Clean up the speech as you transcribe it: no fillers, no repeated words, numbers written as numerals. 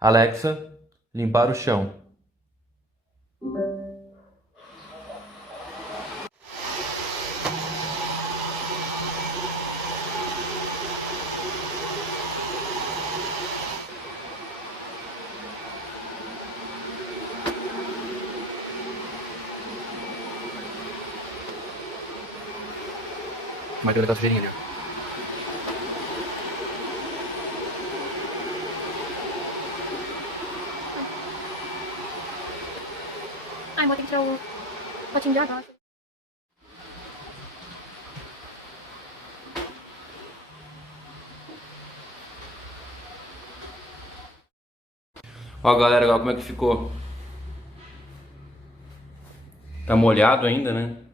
Alexa, limpar o chão. Mas tem um negócio sujeirinho ali, ó. Ai, vou ter que tirar o potinho de água. Ó, galera, olha como é que ficou. Tá molhado ainda, né?